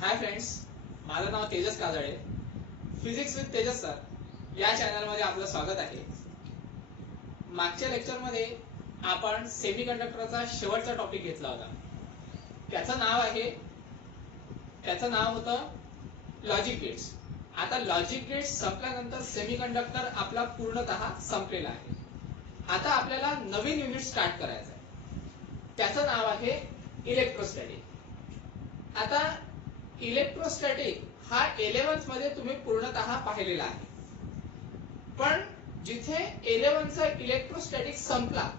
हाय friends, माझं नाव Tejas Kajale. Physics with Tejas sir या चॅनलमध्ये आपलं स्वागत आहे. मागच्या लेक्चरमध्ये आपण सेमीकंडक्टरचा शेवटचा टॉपिक घेतला होता. त्याचं नाव होतं लॉजिक गेट्स. आता लॉजिक गेट्स संपल्यानंतर सेमीकंडक्टर आपला पूर्णतः संपलेला आहे. आता आपल्याला नवीन युनिट स्टार्ट करायचं आहे. त्याचं नाव आहे इलेक्ट्रोस्टॅटिक. आता इलेक्ट्रोस्टॅटिक हा 11th मध्ये तुम्ही पूर्णतः पाहिलेला आहे. पण जिथे 11th चा इलेक्ट्रोस्टॅटिक संपला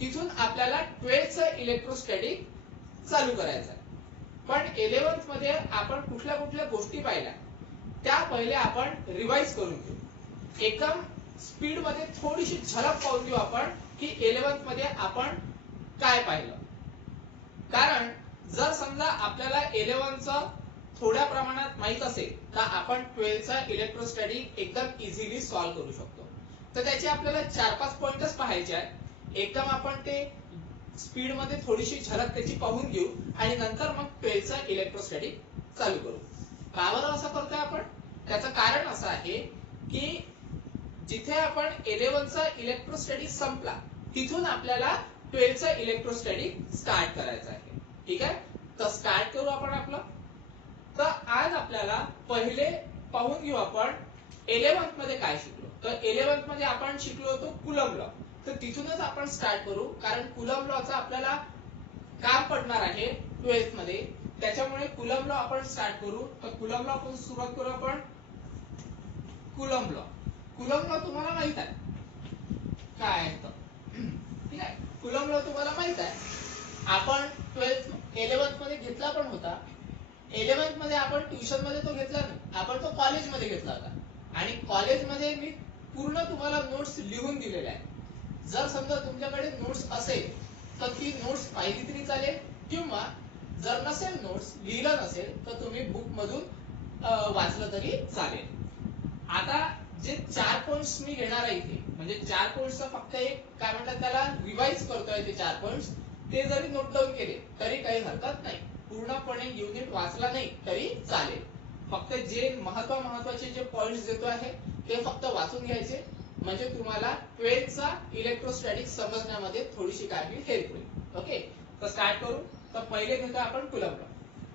तिथून आपल्याला 12th चा इलेक्ट्रोस्टॅटिक चालू करायचा आहे. पण 11th मध्ये आपण कुठल्या कुठल्या गोष्टी पाहिल्या त्या पहिले आपण रिवाइज करून घेऊ. एकदम स्पीड मध्ये थोडीशी झलक पाहून घेऊ आपण की 11th मध्ये आपण काय पाहिलं. कारण जर समजा आपल्याला 11th चा थोड्या प्रमाणात माहित असेल तर आपण 12th चा इलेक्ट्रोस्टॅटिक एकदम इझिली सॉल्व्ह करू शकतो. तर त्याचे आपल्याला 4-5 पॉइंटच पाहायचे आहेत. एकदम आपण ते स्पीड मध्ये थोडीशी झलक त्याची पाहून घेऊ आणि नंतर मग 12th चा इलेक्ट्रोस्टॅटिक चालू करू. का बरं असं करतोय आपण? त्याचं कारण असं आहे की जिथे आपण 11th चा इलेक्ट्रोस्टॅटिक संपला तिथून आपल्याला 12th चा इलेक्ट्रोस्टॅटिक स्टार्ट करायचा आहे. ठीक आहे, तर स्टार्ट करू आपण आपलं. तर आज आपल्याला पहिले पाहून घेऊ आपण 11th मध्ये काय शिकलो. तर 11th मध्ये आपण शिकलो होतो कुलम लॉ. तर तिथूनच आपण स्टार्ट करू कारण कुलम लॉचा आपल्याला काम पडणार आहे 12th मध्ये. त्याच्यामुळे कुलम लॉ आपण स्टार्ट करू. तर कुलम लॉ पासून सुरुवात करू आपण. Coulomb law. कुलम लॉ तुम्हाला माहित आहे काय आहे तर. ठीक आहे, कुलम लॉ तुम्हाला माहित आहे. आपण 11th मध्ये घेतला पण होता. 11th मध्ये आपण ट्युशन मध्ये तो घेतला नाही, आपण तो कॉलेज मध्ये घेतला होता. आणि कॉलेज मध्ये मी पूर्ण तुम्हाला नोट्स लिहून दिलेल्या आहेत. जर समजा तुमच्याकडे नोट्स असेल तर ती नोट्स पाहिली तरी चालेल, किंवा जर नसेल नोट्स लिहिलं नसेल तर तुम्ही बुक मधून वाचलं तरी चालेल. आता जे 4 पॉइंट्स मी घेणार आहे इथे, म्हणजे 4 पॉइंट्सचा फक्त एक काय म्हणतात त्याला रिवाइज करतोय. ते 4 पॉइंट्स ते जरी नोट डाऊन केले तरी काही हरकत नाही. पूर्णपणे युनिट वाचला नाही तरी चालेल. फक्त जे महत्वाचे जे पॉइंट्स देतो आहे ते फक्त वाचून घ्यायचे, म्हणजे तुम्हाला 12th चा इलेक्ट्रोस्टॅटिक समजण्यामध्ये थोडीशी काही हेल्प होईल. ओके, तर स्टार्ट करू. तर पहिले घेतो आपण कुलम लॉ.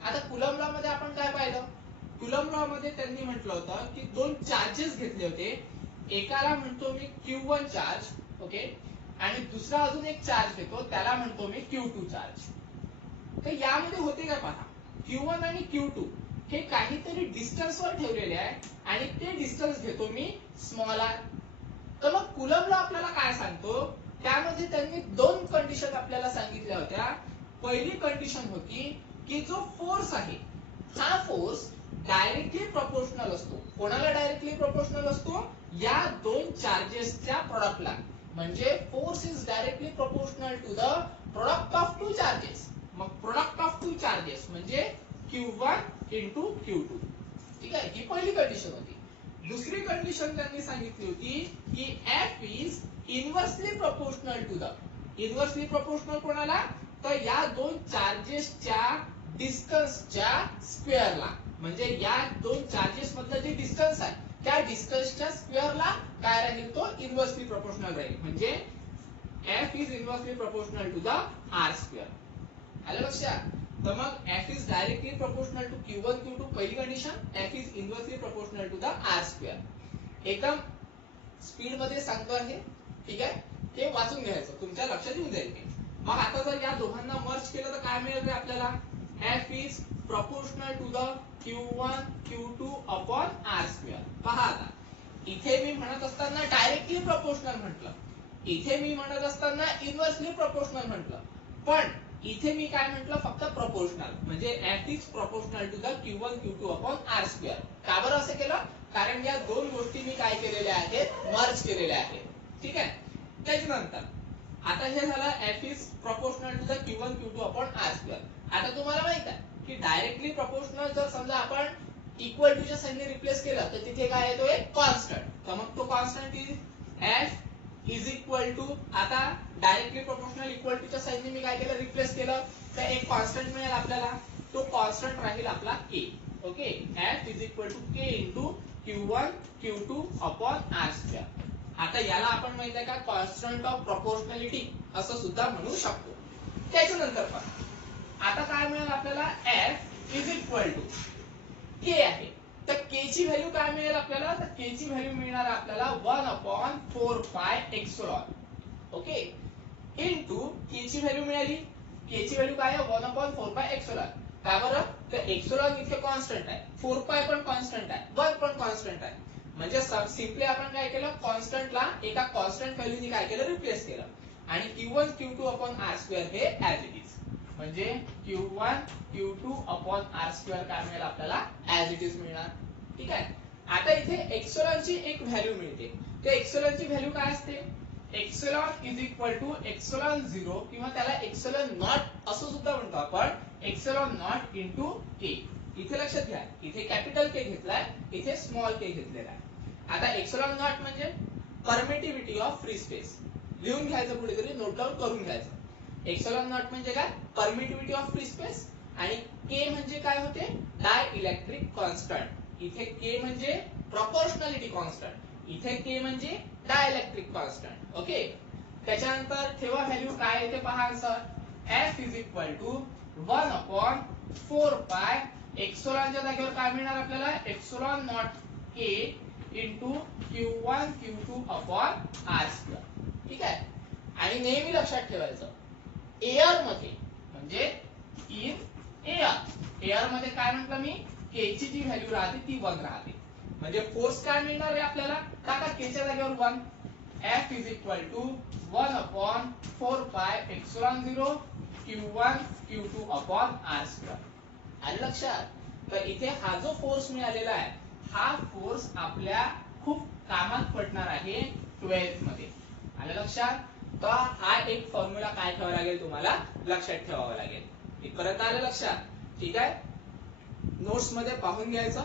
आता कुलम लॉ मध्ये आपण काय पाहिलं? कुलम लॉ मध्ये त्यांनी म्हटलं होतं की दोन चार्जेस घेतले होते. एकाला म्हणतो मी Q1 चार्ज, ओके, आणि दुसरा अजून एक चार्ज घेतो त्याला म्हणतो मी Q2 चार्ज. तर यामध्ये होते काय पहा, Q1 आणि Q2 हे काहीतरी डिस्टन्स वर ठेवलेले आहे आणि ते डिस्टन्स घेतो मी स्मॉल आर. तर मग कुलम लॉ आपल्याला काय सांगतो, त्यामध्ये त्यांनी दोन कंडिशन आपल्याला सांगितल्या होत्या. पहिली कंडिशन होती की जो फोर्स आहे हा फोर्स डायरेक्टली प्रोपोर्शनल असतो. कोणाला डायरेक्टली प्रोपोर्शनल असतो? या दोन चार्जेसच्या प्रोडक्टला. म्हणजे force is directly proportional to the product of two charges. मग प्रोडक्ट ऑफ टू चार्जेस म्हणजे Q1 इंटू Q2. ठीक आहे, ही पहिली कंडिशन होती. दुसरी कंडिशन त्यांनी सांगितली होती की F is inversely proportional to the. Inversely proportional कोणाला? तर या दोन चार्जेसच्या डिस्टन्सच्या स्क्वेअरला. म्हणजे या दोन चार्जेस मधलं जे डिस्टन्स आहे त्या डिस्टन्सच्या स्क्वेअरला काय राहील? तो इनव्हर्सली प्रोपोर्शनल राहील. म्हणजे F is inversely proportional to the R square. आलं लक्षात? तर मग F is directly proportional to Q1 Q2 पहिली condition. F is inversely proportional to the R square. एकदम स्पीड मध्ये सांगतो आहे, ठीक आहे, हे वाचून घ्यायचं, तुमच्या लक्षात येऊन जाईल ते. मग आता जर या दोघांना मर्ज केलं तर काय मिळेल आपल्याला? F is proportional to the Q1 Q2 upon R square. पहा आता इथे मी म्हणत असताना डायरेक्टली प्रोपोर्शनल म्हटलं, इथे मी म्हणत असताना इनव्हर्सली प्रोपोर्शनल म्हटलं, पण इथे मी काय म्हटलं? फक्त प्रोपोर्शनल. म्हणजे F is proportional to the Q1 Q2 upon R square. का बरं असं केलं? कारण या दोन गोष्टी मी काय केलेल्या आहेत? मर्ज केलेल्या आहेत. ठीक आहे, त्याच्यानंतर आता हे झालं F is proportional to the Q1 Q2 upon R square. आता तुम्हाला माहित आहे की डायरेक्टली प्रोपोर्शनल जर समजा आपण इक्वल टू च्या साइनने रिप्लेस केलं तर तिथे काय येतो? एक कॉन्स्टंट. तर मग तो constant is F is equal to, आता डायरेक्टली प्रोपोर्शनल इक्वल टू च्या साइनने मी काय केलं? रिप्लेस केलं, तर एक कॉन्स्टंट मिळेल आपल्याला. तो कॉन्स्टंट राहील आपला K. Okay, F is equal to K into Q1 Q2 upon R square. आता याला आपण माहित आहे का कॉन्स्टंट ऑफ प्रपोर्शनॅलिटी असं सुद्धा म्हणू शकतो. त्याच्यानंतर पण आता काय मिळेल आपल्याला एफ इज इक्वल टू के आहे. तर के ची व्हॅल्यू काय मिळेल आपल्याला, तर के ची व्हॅल्यू मिळणार आपल्याला 1 upon 4 pi epsilon. Okay, into के ची व्हॅल्यू मिळाली. के ची व्हॅल्यू काय आहे 1 अपॉन 4 पाय एप्सिलॉन. का बरं, तर एप्सिलॉन इथे कॉन्स्टंट आहे, 4 पाय पण कॉन्स्टंट आहे, 1 पण कॉन्स्टंट आहे. म्हणजे सिंपली आपण काय केलं, कॉन्स्टंटला एका कॉन्स्टंट व्हॅल्यूने काय केलं, रिप्लेस केलं. आणि Q1 Q2 upon R square हे ऍज इट इज. म्हणजे Q1 Q2 upon R square काय मिळेल आपल्याला, ऍज इट इज मिळणार. ठीक आहे. आता इथे एप्सिलॉनची एक व्हॅल्यू मिळते. त्या एप्सिलॉनची व्हॅल्यू काय असते, epsilon is equal to epsilon 0 किंवा त्याला एप्सिलॉन नॉट असं सुद्धा म्हणतो आपण, एप्सिलॉन नॉट इंटू के. इथे लक्षात घ्या, इथे कॅपिटल के घेतलाय, इथे स्मॉल के घेतलेला आहे. आता एप्सिलॉन नॉट म्हणजे परमिटिव्हिटी ऑफ फ्री स्पेस. लिहून घ्यायचं, कुठेतरी नोट डाऊन करून घ्यायचं. एप्सिलॉन नॉट म्हणजे काय, परमिटिव्हिटी ऑफ फ्री स्पेस. आणि के म्हणजे काय होते, डाय इलेक्ट्रिक कॉन्स्टंट. इथे के म्हणजे प्रपोर्शनॅलिटी कॉन्स्टंट, इथे के म्हणजे डायइलेक्ट्रिक कॉन्स्टंट. ओके, त्याच्यानंतर ठेवा व्हॅल्यू काय येते पहा answer. F is equal to 1 upon 4 pi एप्सिलॉनच्या जागेवर काय मिळणार आपल्याला, epsilon naught K into Q1 Q2 upon R square. ठीक आहे. आणि नेहमी लक्षात ठेवायचं, एअर मध्ये म्हणजे इन एअर मध्ये काय म्हटलं मी, के ची जी व्हॅल्यू राहते ती 1 राहते. म्हणजे फोर्स काय मिळणार आहे आपल्याला, टाका के च्या जागेवर 1. F is equal to 1 upon 4 pi epsilon 0 Q1 Q2 upon R square. आलं लक्षात. तर इथे हा जो फोर्स मिळालेला आहे, हा फोर्स आपल्या खूप कामात पडणार आहे 12th मध्ये. आलं लक्षात. तर हा एक फॉर्म्युला काय ठेवावा लागेल, तुम्हाला लक्षात ठेवावा लागेल. इथपर्यंत आलं लक्षात. ठीक आहे. नोट्स मध्ये पाहून घ्यायचं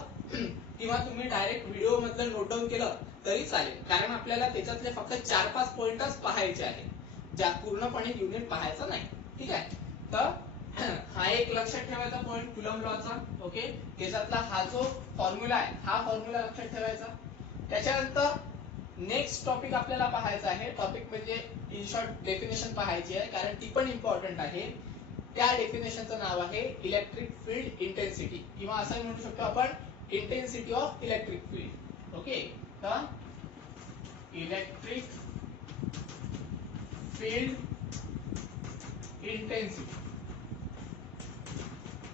किंवा तुम्ही डायरेक्ट व्हिडिओ मधलं नोट डाऊन केलं तरी चालेल, कारण आपल्याला त्याच्यातले फक्त 4-5 पॉइंटच पाहायचे आहेत, ज्या पूर्णपणे युनिट पाहायचं नाही. ठीक आहे. तर हा एक लक्षात ठेवायचा पॉइंट कुलम लॉचा. ओके, त्याच्यातला हा जो फॉर्म्युला आहे, हा फॉर्म्युला लक्षात ठेवायचा. त्याच्यानंतर नेक्स्ट टॉपिक आपल्याला पाहायचा आहे. टॉपिक म्हणजे इन शॉर्ट डेफिनेशन पाहायची आहे, कारण ती पण इम्पॉर्टंट आहे. त्या डेफिनेशनचं नाव आहे इलेक्ट्रिक फील्ड इंटेन्सिटी, किंवा असं म्हणू शकतो आपण intensity of electric field. Okay, तर इलेक्ट्रिक फील्ड इंटेन्सिटी.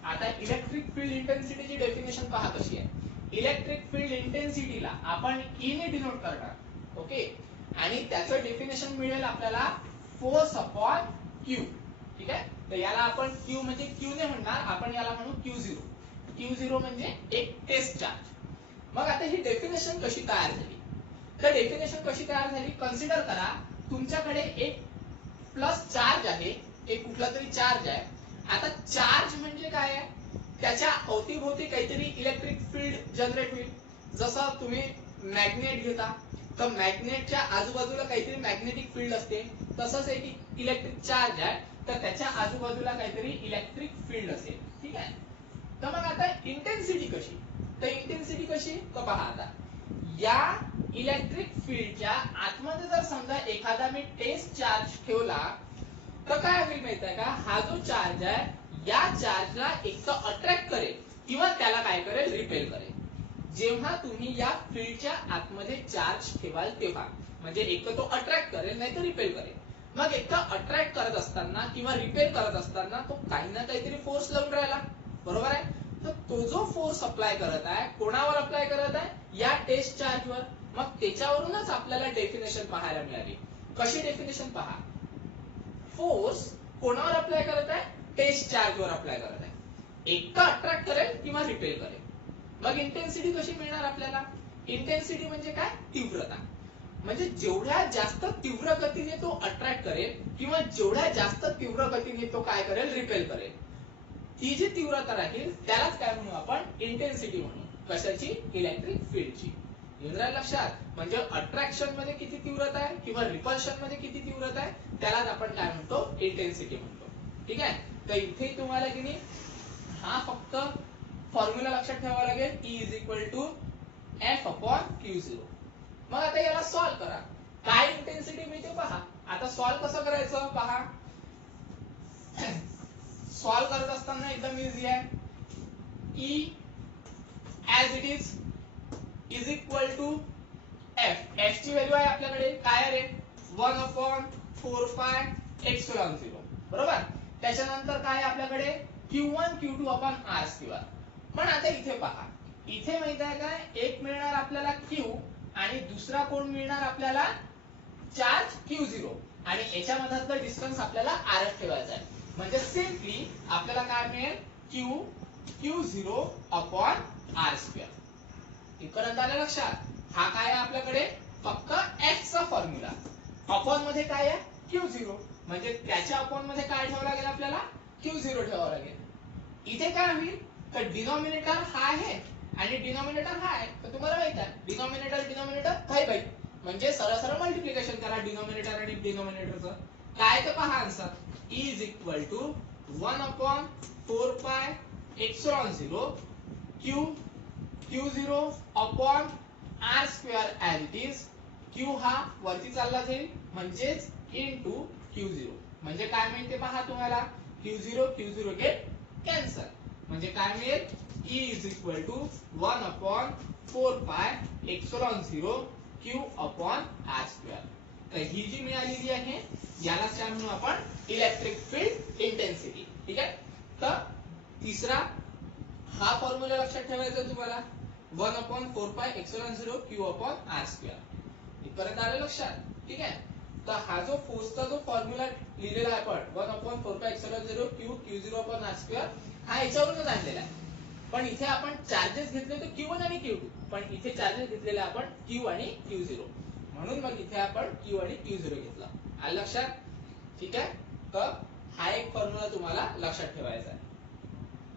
आता इलेक्ट्रिक फील्ड इंटेन्सिटीची डेफिनेशन पहा कशी आहे. इलेक्ट्रिक फील्ड इंटेन्सिटीला आपण ई ने डिनोट करणार. ओके, आणि त्याचं डेफिनेशन मिळेल आपल्याला फोर्स अपॉन क्यू. ठीक आहे. तर याला आपण क्यू म्हणजे क्यू ने म्हणणार, आपण याला म्हणू Q0. Q0 म्हणजे एक टेस्ट चार्ज. मग आता ही डेफिनेशन कशी तयार झाली, तर डेफिनेशन कशी तयार झाली, कन्सिडर करा तुमच्याकडे एक प्लस चार्ज आहे, एक कुठला तरी चार्ज आहे. आता चार्ज म्हणजे काय आहे, त्याच्या अवतीभोवती काहीतरी इलेक्ट्रिक फील्ड जनरेट होईल. जसं तुम्ही मॅग्नेट घेता, तर मॅग्नेटच्या आजूबाजूला काहीतरी मॅग्नेटिक फील्ड असते. तसंच एक इलेक्ट्रिक चार्ज आहे, तर त्याच्या आजूबाजूला काहीतरी इलेक्ट्रिक फील्ड असेल. ठीक आहे. तर मग आता इंटेन्सिटी कशी, तर इंटेन्सिटी कशी, तर पहा आता या इलेक्ट्रिक फील्डच्या आतमध्ये जर समजा एखादा मी टेस्ट चार्ज ठेवला, तर काय होईल माहित आहे का, हा जो चार्ज आहे या चार्जला एक तर अट्रॅक्ट करेल किंवा त्याला काय करेल, रिपेल करेल. जेव्हा तुम्ही या फील्डच्या आतमध्ये चार्ज ठेवाल तेव्हा, म्हणजे एक तर तो अट्रॅक्ट करेल नाही तर रिपेल करेल. मग एक तर अट्रॅक्ट करत असताना किंवा रिपेल करत असताना तो काही ना काहीतरी फोर्स लावून राहिला, बरोबर आहे. तर तो जो फोर्स अप्लाय करत आहे, कोणावर अप्लाय करत आहे, या टेस्ट चार्जवर. मग त्याच्यावरूनच आपल्याला डेफिनेशन पाहायला मिळाली. कशी डेफिनेशन पहा, फोर्स कोणावर अप्लाय करत आहे, टेस्ट चार्जवर अप्लाय करत आहे. एक तर अट्रॅक्ट करेल किंवा रिपेल करेल. मग इंटेन्सिटी कशी मिळणार आपल्याला, इंटेन्सिटी म्हणजे काय, तीव्रता. म्हणजे जेवढ्या जास्त तीव्र गतीने तो अट्रॅक्ट करेल किंवा जेवढ्या जास्त तीव्र गतीने तो काय करेल, रिपेल करेल, ही जी तीव्रता राहील त्यालाच काय म्हणू आपण, इंटेन्सिटी म्हणू. कशाची, इलेक्ट्रिक फील्डची. येऊन राहिलं लक्षात. म्हणजे अट्रॅक्शन मध्ये किती तीव्रता आहे किंवा रिपल्शन मध्ये किती तीव्रता आहे, त्यालाच आपण काय म्हणतो, इंटेन्सिटी म्हणतो. ठीक आहे. तर इथे तुम्हाला की नाही हा हा फक्त फॉर्म्युला लक्षात ठेवावा लागेल, E is equal to F upon Q0. मग आता याला सॉल्व करा, काय इंटेन्सिटी मिळते पहा. आता सॉल्व कसं करायचं पहा. सॉल्व करत असताना एकदम इझी आहे. E as it is equal to F. F ची व्हॅल्यू आहे आपल्याकडे काय आहे रे, 1 अपॉन 4 पाय एप्सिलॉन 0 बरोबर. त्याच्यानंतर काय आपल्याकडे Q1 Q2 upon R square. पण आता इथे पहा, इथे माहित आहे काय, एक मिळणार आपल्याला Q आणि दुसरा कोण मिळणार आपल्याला चार्ज Q0 आणि याच्या मधलं डिस्टन्स आपल्याला RF ठेवायचा आहे. म्हणजे सिम्पली आपल्याला काय मिळेल, Q0 अपॉन R स्क्वेअर. इथपर्यंत आलं लक्षात. हा काय आहे आपल्याकडे फक्त F चा फॉर्म्युला. अपॉन मध्ये काय आहे Q0, म्हणजे त्याच्या अपॉन मध्ये काय ठेवावं लागेल आपल्याला, Q0 ठेवावं लागेल. इथे काय होईल तर डिनॉमिनेटर हा आहे आणि डिनॉमिनेटर हा आहे. तर तुम्हाला माहित आहे डिनॉमिनेटर भाई भाई, म्हणजे सरळ सरळ मल्टिप्लिकेशन करा डिनॉमिनेटर आणि डिनॉमिनेटरचं. काय तर पहा answer, E is equal to 1 upon 4 pi epsilon 0 Q0 upon R square as it is. Q हा वरती चालला जाईल म्हणजेच इनटू Q0. म्हणजे काय मिळते पहा तुम्हाला, Q0 गेट कॅन्सल. म्हणजे काय मिळेल, E is equal to 1 upon 4 pi epsilon 0 Q upon R square. तर ही जी मिळालेली आहे यालाच काय म्हणू आपण, इलेक्ट्रिक फील्ड इंटेन्सिटी. ठीक आहे. तर तिसरा हा फॉर्म्युला लक्षात ठेवायचा तुम्हाला, 1 upon 4 pi epsilon 0 Q upon R square. इथपर्यंत आलं लक्षात. ठीक आहे. तर हा जो फोर्सचा जो फॉर्म्युला लिहिलेला आहे आपण 1 upon 4 pi epsilon 0 Q0 upon R square, हा याच्यावरूनच आणलेला आहे. पण इथे आपण चार्जेस घेतले होते Q1 आणि Q2, पण इथे चार्जेस घेतलेले आपण Q आणि Q0, म्हणून मग इथे आपण Q आणि Q0 घेतला. आलं लक्षात. ठीक आहे. तर हा एक फॉर्म्युला तुम्हाला लक्षात ठेवायचा आहे.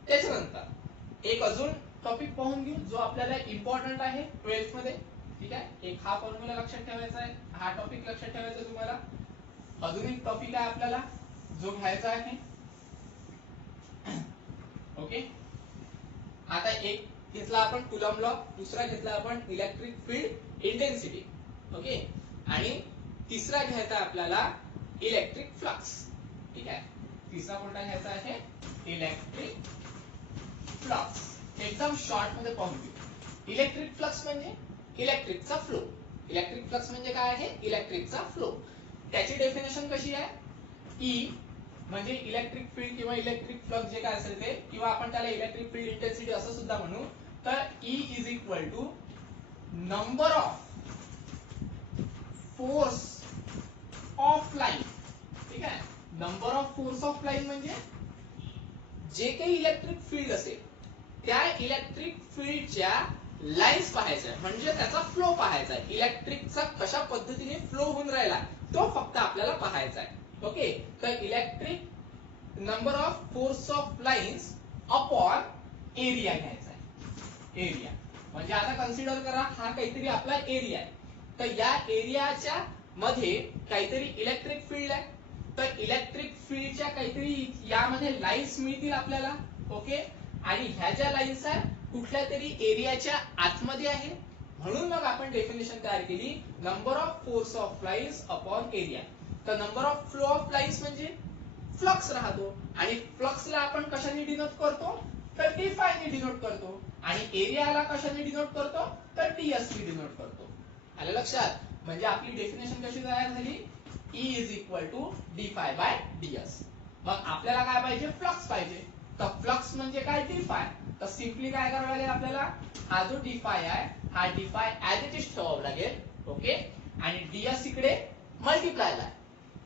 त्याच्यानंतर एक अजून टॉपिक पाहून घेऊ जो आपल्याला इम्पॉर्टंट आहे 12th मध्ये. ठीक आहे. एक हा फॉर्म्युला लक्षात ठेवायचा आहे, हा टॉपिक लक्षात ठेवायचा तुम्हाला. अजून एक टॉपिक आहे आपल्याला जो घ्यायचा आहे. ओके. आता एक घेतला आपण कुलॉम लॉ, दुसरा घेतला आपण इलेक्ट्रिक फील्ड इंटेन्सिटी. ओके. आणि तिसरा घ्यायचा आपल्याला इलेक्ट्रिक फ्लक्स. ठीक आहे. तिसरा कोणता घ्यायचा आहे, इलेक्ट्रिक फ्लक्स. एकदम शॉर्ट मध्ये पाहून घेऊ. इलेक्ट्रिक फ्लक्स म्हणजे इलेक्ट्रिकचा फ्लो. इलेक्ट्रिक फ्लक्स म्हणजे काय आहे, इलेक्ट्रिकचा फ्लो. त्याची डेफिनेशन कशी आहे, E म्हणजे इलेक्ट्रिक फील्ड किंवा इलेक्ट्रिक फ्लक्स जे काय असेल ते, किंवा आपण त्याला इलेक्ट्रिक फील्ड इंटेन्सिटी असं सुद्धा म्हणू. तर E is equal to number of force of line. ठीक आहे. Number of force of line म्हणजे जे काही इलेक्ट्रिक फील्ड असेल त्या इलेक्ट्रिक फील्डच्या लाईन्स पाहायच्या, म्हणजे त्याचा फ्लो पाहायचा आहे. इलेक्ट्रिकचा कशा पद्धतीने फ्लो होऊन राहिला तो फक्त आपल्याला पाहायचा आहे. ओके. तर electric number of force of lines upon area घ्यायचा आहे. एरिया म्हणजे आता कन्सिडर करा हा काहीतरी आपला एरिया आहे. तर या एरियाच्या मध्ये काहीतरी इलेक्ट्रिक फील्ड आहे. तर इलेक्ट्रिक फील्डच्या काहीतरी यामध्ये लाईन्स मिळतील आपल्याला. ओके. आणि ह्या ज्या लाईन्स आहे कुठल्या तरी एरियाच्या आतमध्ये आहे, म्हणून मग आपण डेफिनेशन तयार केली number of force of lines upon area. तर number of flow of lines म्हणजे फ्लक्स राहतो, आणि फ्लक्सला आपण कशाने डिनोट करतो, तर डी फाय ने डिनोट करतो, आणि एरियाला कशाने डिनोट करतो, तर ds ने डिनोट करतो. आलं लक्षात. म्हणजे आपली डेफिनेशन कशी तयार झाली, E is equal to D phi by ds. मग आपल्याला काय पाहिजे, फ्लक्स पाहिजे. तर फ्लक्स म्हणजे काय, डी फाय. तर सिंपली काय करावं लागेल आपल्याला, हा जो डी फाय आहे हा D five as it is ठेवावा लागेल. ओके. आणि ds इकडे मल्टिप्लायला,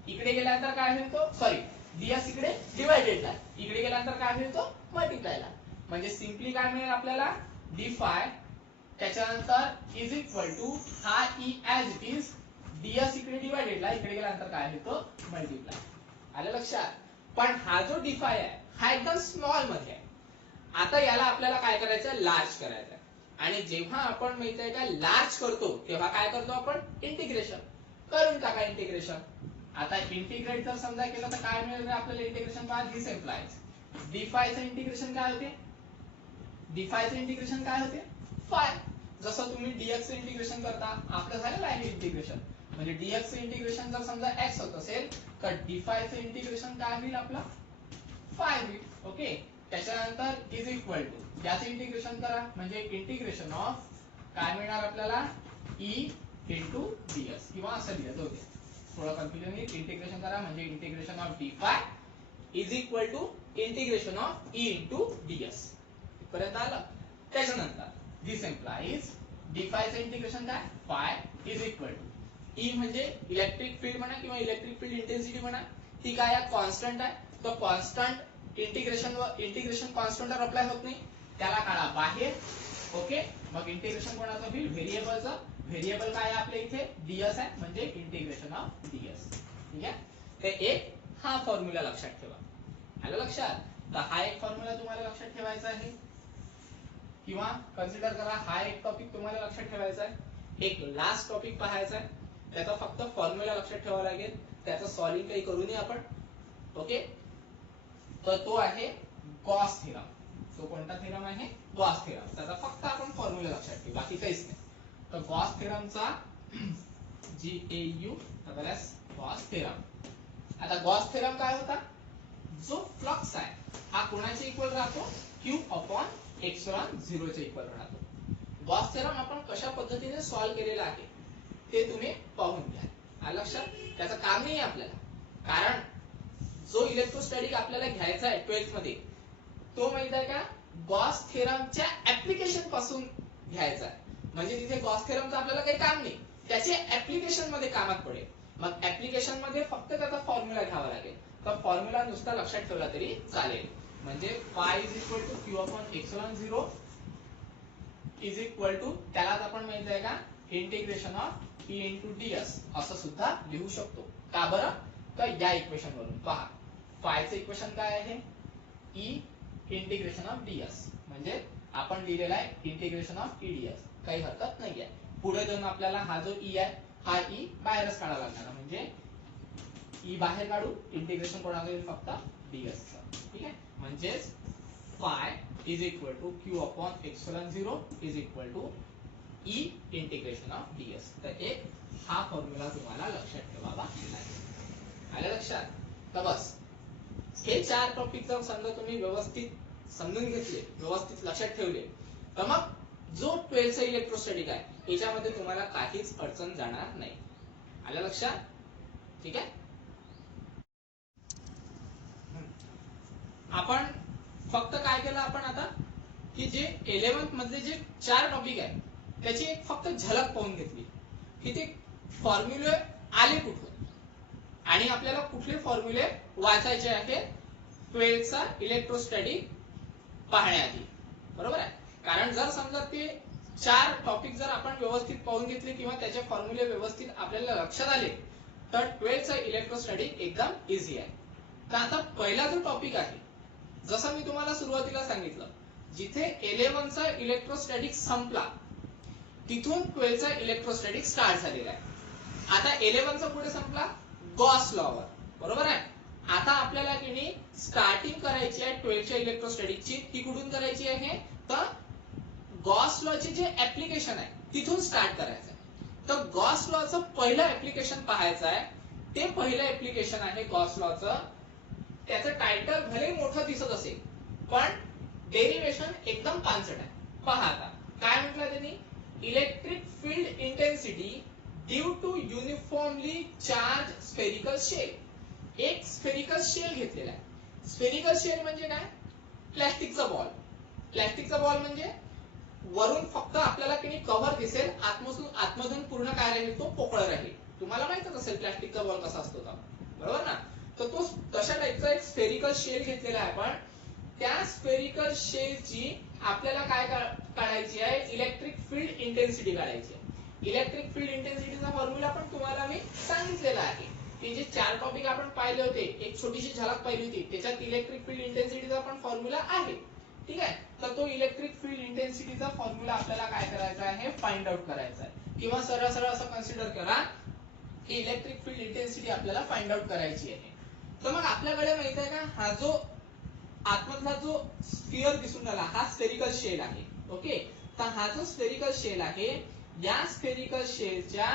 इकडे गेल्यानंतर काय होईल तो, सॉरी ds इकडे डिवायडेडला, इकडे गेल्यानंतर काय होईल तो मल्टिप्लायला. म्हणजे सिंपली काय मिळेल आपल्याला, डी फाय त्याच्यानंतर इज इक्वल टू हा E as it is, ds इकडे डिवायडेडला, इकडे गेल्यानंतर काय होतो मल्टिप्लाय. आलं लक्षात. पण हा जो डी फाय आहे हा एकदम स्मॉल मध्ये आहे. आता याला आपल्याला काय करायचं, लार्ज करायचं आहे. आणि जेव्हा आपण माहित आहे का लार्ज करतो तेव्हा काय करतो आपण, इंटिग्रेशन करून टाका. इंटिग्रेशन आता इंटिग्रेट जर समजा केलं तर काय मिळेल आपल्याला, इंटिग्रेशन बाय दिस एम्प्लाइज d5चं इंटिग्रेशन काय होते, d5चं इंटिग्रेशन काय होते फाय. जसं तुम्ही dx चं इंटिग्रेशन करता, आपलं झालेलं आहे इंटिग्रेशन. म्हणजे dx चं इंटिग्रेशन जर समजा x होत असेल तर d5चं इंटिग्रेशन काय होईल आपलं फाय होईल. ओके, त्याच्यानंतर इज इक्वल टू याचं इंटिग्रेशन करा म्हणजे इंटिग्रेशन ऑफ काय मिळणार आपल्याला e इंटू ds किंवा असं लिहिलं होते, थोडं कन्फ्युजन आहे. इंटिग्रेशन करा म्हणजे integration of d5 is equal to integration of e into ds पर्यंत आलं. त्याच्यानंतर दिस एम्प्लाइज d5 चं इंटिग्रेशन काय phi is equal to e म्हणजे इलेक्ट्रिक फील्ड म्हणा किंवा इलेक्ट्रिक फील्ड इंटेन्सिटी म्हणा, ती काय आहे कॉन्स्टंट आहे. तो कॉन्स्टंट इंटिग्रेशन कॉन्स्टंटवर अप्लाय होत नाही, त्याला काढा बाहेर. ओके, मग इंटिग्रेशन कोणाचं होईल व्हेरिएबलचं. व्हेरिएबल काय आहे आपल्या इथे ds आहे म्हणजे इंटिग्रेशन ऑफ ds. ठीक आहे, ते एक हा फॉर्म्युला लक्षात ठेवा. आलं लक्षात. तर हा एक फॉर्म्युला तुम्हाला लक्षात ठेवायचा आहे किंवा कन्सिडर करा हा एक टॉपिक तुम्हाला लक्षात ठेवायचा आहे. एक लास्ट टॉपिक पाहायचा आहे, त्याचा फक्त फॉर्म्युला लक्षात ठेवावा लागेल, त्याचं सॉल्विंग काही करू नये आपण. ओके, तर तो आहे गॉस थेरम. तो कोणता थेरम आहे गॉस थेरम. त्याचा फक्त आपण फॉर्म्युला लक्षात ठेवू, बाकी काहीच नाही. तर Gauss थेरमचा GAU plus Gauss theorem. आता गॉस थेरम काय होता, जो फ्लक्स आहे हा कोणाच्या इक्वल राहतो Q अपॉन एप्सिलॉन 0 च्या इक्वल राहतो. गॉस थेरम आपण कशा पद्धतीने सॉल्व्ह केलेला आहे ते तुम्ही पाहून घ्या. आलं लक्षात. त्याचं काम नाही आपल्याला, कारण जो इलेक्ट्रोस्टॅटिक आपल्याला घ्यायचा आहे 12th मध्ये तो माहित आहे का गॉस थेरमच्या ऍप्लिकेशन पासून घ्यायचा आहे. म्हणजे तिथे गॉस थेरमचं आपल्याला काही काम नाही, त्याचे ऍप्लिकेशन मध्ये कामात पडेल. मग ऍप्लिकेशन मध्ये फक्त त्याचा फॉर्म्युला घ्यावा लागेल. तर फॉर्म्युला नुसता लक्षात ठेवला तरी चालेल. म्हणजे phi is equal to Q upon epsilon 0 is equal to त्यालाच आपण माहित आहे का integration of e into ds असं सुद्धा लिहू शकतो. का बरं, तर या इक्वेशन वरून पहा फायचं इक्वेशन काय आहे e इंटिग्रेशन ऑफ ds म्हणजे आपण लिहिलेला आहे इंटिग्रेशन ऑफ ds. काही हरकत नाहीये. पुढे जाऊन आपल्याला हा जो e आहे हा e बाहेरच काढावा लागणार, म्हणजे e बाहेर काढू, इंटिग्रेशन कोणाला येईल फक्त ds चं. ठीक आहे, म्हणजे phi is equal to q upon epsilon 0 is equal to e integration of ds. तर एक हा फॉर्म्युला तुम्हाला लक्षात ठेवावा लागेल. आलं लक्षात. तर बस हे चार टॉपिक जर समजा तुम्ही व्यवस्थित समजून घेतले, व्यवस्थित लक्षात ठेवले, तर मग जो 12th इलेक्ट्रोस्टॅटिक आहे याच्यामध्ये तुम्हाला काहीच अडचण जाणार नाही. आलं लक्षात. ठीक आहे, आपण फक्त काय केलं आपण आता की जे 11th मधले जे चार टॉपिक आहे त्याची एक फक्त झलक पाहून घेतली की ते फॉर्म्युले आले कुठून आणि आपल्याला कुठले फॉर्म्युले वाचायचे आहेत 12th इलेक्ट्रोस्टॅटिक पाहण्याआधी. बरोबर आहे, कारण जर समजा ते चार टॉपिक जर आपण व्यवस्थित पाहून घेतले किंवा त्याचे फॉर्म्युले व्यवस्थित आपल्याला लक्षात आले तर 12th इलेक्ट्रोस्टॅटिक एकदम इझी आहे. तर आता पहिला जो टॉपिक आहे, जसं मी तुम्हाला सुरुवातीला सांगितलं, जिथे 11th इलेक्ट्रोस्टॅटिक संपला तिथून 12th इलेक्ट्रोस्टॅटिक स्टार्ट झालेला आहे. आता 11th पुढे संपला गॉस लॉवर. बरोबर आहे. आता आपल्याला की स्टार्टिंग करायची आहे 12th इलेक्ट्रोस्टॅटिकची, ती कुठून करायची आहे तर गॉस लॉचे जे ऍप्लिकेशन आहे तिथून स्टार्ट करायचं आहे. तर गॉस लॉचं पहिलं ऍप्लिकेशन पाहायचं आहे. ते पहिलं ऍप्लिकेशन आहे गॉस लॉचं. त्याचं टायटल भले मोठं दिसत असेल पण डेरिवेशन एकदम पांचट आहे. पहा आता काय म्हटलं त्यांनी, electric field intensity due to uniformly charge spherical shell. एक स्फेरिकल शेल घेतलेला आहे. स्फेरिकल शेल म्हणजे काय, प्लॅस्टिकचा बॉल. प्लॅस्टिकचा बॉल म्हणजे वरून फक्त आपल्याला की कव्हर दिसेल, आतमधून पूर्ण काय राहील तो पोकळ राहील. तुम्हाला माहितच असेल प्लॅस्टिकचा बॉल कसा असतो तो, बरोबर ना. तर तो तशा टाईपचा एक स्फेरिकल शेल घेतलेला आहे. आपण त्या स्फेरिकल शेलची आपल्याला काय काढायची आहे, इलेक्ट्रिक फील्ड इंटेन्सिटी काढायची आहे. इलेक्ट्रिक फील्ड इंटेन्सिटीचा फॉर्म्युला पण तुम्हाला मी सांगितलेला आहे की जे चार टॉपिक आपण पाहिले होते, एक छोटीशी झलक पाहिली होती, त्याच्यात इलेक्ट्रिक फील्ड इंटेन्सिटीचा पण फॉर्म्युला आहे. ठीक आहे, तर तो इलेक्ट्रिक फील्ड इंटेन्सिटीचा फॉर्म्युला आपल्याला काय करायचा आहे, फाइंड आउट करायचा आहे. किंवा सरळ सरळ असं कन्सिडर करा की इलेक्ट्रिक फील्ड इंटेन्सिटी आपल्याला फाइंड आउट करायची आहे. तर मग आपल्याकडे माहित आहे का, हा जो आतमधला जो स्फिअर दिसून राहिला हा स्फेरिकल शेल आहे. ओके, तर हा जो स्फेरिकल शेल आहे या स्फेरिकल शेलच्या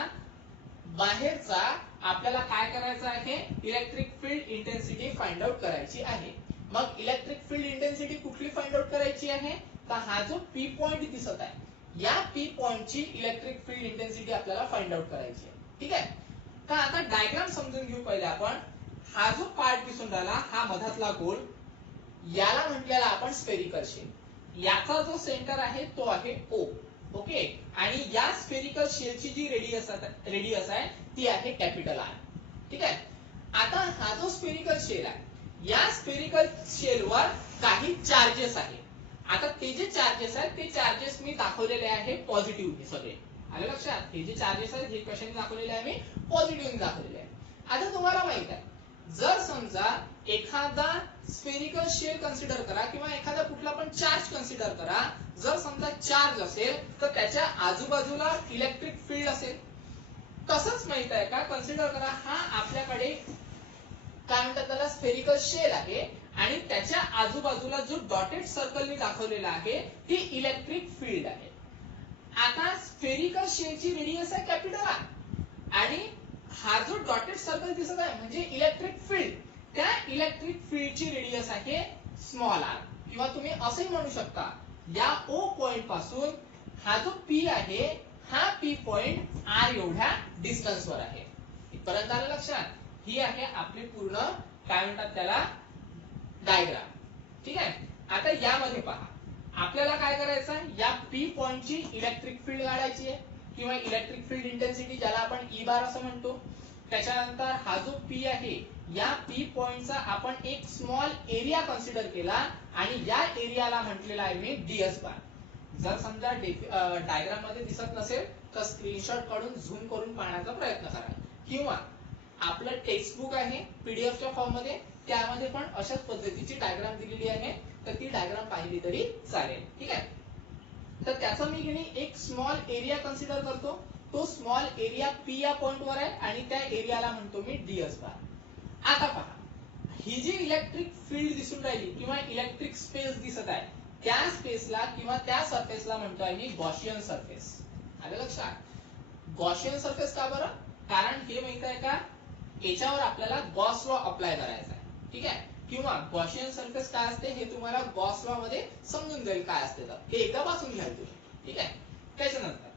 बाहेरचा आपल्याला काय करायचं आहे, electric field intensity find out करायची आहे. मग इलेक्ट्रिक फील्ड इंटेन्सिटी कुठली फाइंड आउट करायची आहे, तर हा जो पी पॉइंट दिसत आहे या पी पॉइंटची इलेक्ट्रिक फील्ड इंटेन्सिटी आपल्याला फाइंड आउट करायची आहे. ठीक आहे, तर आता डायग्राम समजून घेऊ पहिले आपण. हा जो पार्ट दिसून राहिला हा मधातला गोल, याला म्हटलेला आपण स्फेरिकल शेल. याचा जो सेंटर आहे तो आहे ओ. ओके, आणि या स्फेरिकल शेलची जी रेडियस आहे ती आहे कॅपिटल आर. ठीक आहे, आता हा जो स्फेरिकल शेल आहे या स्फेरिकल शेलवर काही चार्जेस आहे. आता ते जे चार्जेस आहेत ते चार्जेस मी दाखवलेले आहे पॉझिटिव्हली सगळे. आलं लक्षात, हे जे चार्जेस आहेत हे कशाने दाखवलेले आहे, मी पॉझिटिव्हली दाखवलेले आहे. आता तुम्हाला माहित आहे जर समजा एखादा स्फेरिकल शेल कन्सिडर करा किंवा एखादा कुठला पण चार्ज कन्सिडर करा, जर समजा चार्ज असेल तर त्याच्या आजूबाजूला इलेक्ट्रिक फील्ड असेल. तसंच माहित आहे का, कन्सिडर करा हा आपल्याकडे काय म्हणतात त्याला स्फेरिकल शेल आहे आणि त्याच्या आजूबाजूला जो डॉटेड सर्कलने दाखवलेला आहे ती इलेक्ट्रिक फील्ड आहे. आता स्फेरिकल शेलची रेडियस आहे कॅपिटल आर आणि हा जो डॉटेड सर्कल दिसत आहे म्हणजे इलेक्ट्रिक फील्ड, त्या इलेक्ट्रिक फील्डची रेडियस आहे स्मॉल आर. किंवा तुम्ही असंही म्हणू शकता या ओ पॉइंट पासून हा जो पी आहे हा पी पॉइंट आर एवढ्या डिस्टन्स वर आहे. इथपर्यंत आलं लक्षात. ही आहे आपली पूर्ण काय म्हणतात त्याला डायग्राम. ठीक आहे, आता यामध्ये पहा आपल्याला काय करायचं आहे, या पी पॉइंटची इलेक्ट्रिक फील्ड काढायची आहे किंवा इलेक्ट्रिक फील्ड इंटेन्सिटी ज्याला आपण ई बार असं म्हणतो. त्याच्यानंतर हा जो पी आहे या पी पॉइंटचा आपण एक स्मॉल एरिया कन्सिडर केला आणि या एरियाला म्हटलेला आहे मी डीएस बार. जर समजा डायग्राम मध्ये दिसत नसेल तर स्क्रीनशॉट काढून झूम करून पाहण्याचा प्रयत्न करा किंवा आपलं टेक्स्ट बुक आहे पीडीएफच्या फॉर्म मध्ये, त्यामध्ये पण अशाच पद्धतीची डायग्राम दिलेली आहे, तर ती डायग्राम पाहिली तरी चालेल. ठीक आहे, तर त्याचा मी एक स्मॉल एरिया कन्सिडर करतो. तो स्मॉल एरिया पी या पॉइंट वर आहे आणि त्या एरियाला म्हणतो मी डीएस बार. आता पहा ही जी इलेक्ट्रिक फील्ड दिसून राहिली किंवा इलेक्ट्रिक स्पेस दिसत आहे त्या स्पेसला किंवा त्या सरफेसला म्हणतोय मी गॉशियन सरफेस. आलं लक्षात. गॉशियन सरफेस का बरं, कारण हे माहित आहे का याच्यावर आपल्याला गॉस लॉ अप्लाय करायचा आहे. ठीक आहे, किंवा गॉशियन सरफेस काय असते हे तुम्हाला गॉस लॉ मध्ये समजून जाईल काय असते, तर हे एकदा वाचून घ्याल तुम्ही. ठीक आहे, त्याच्यानंतर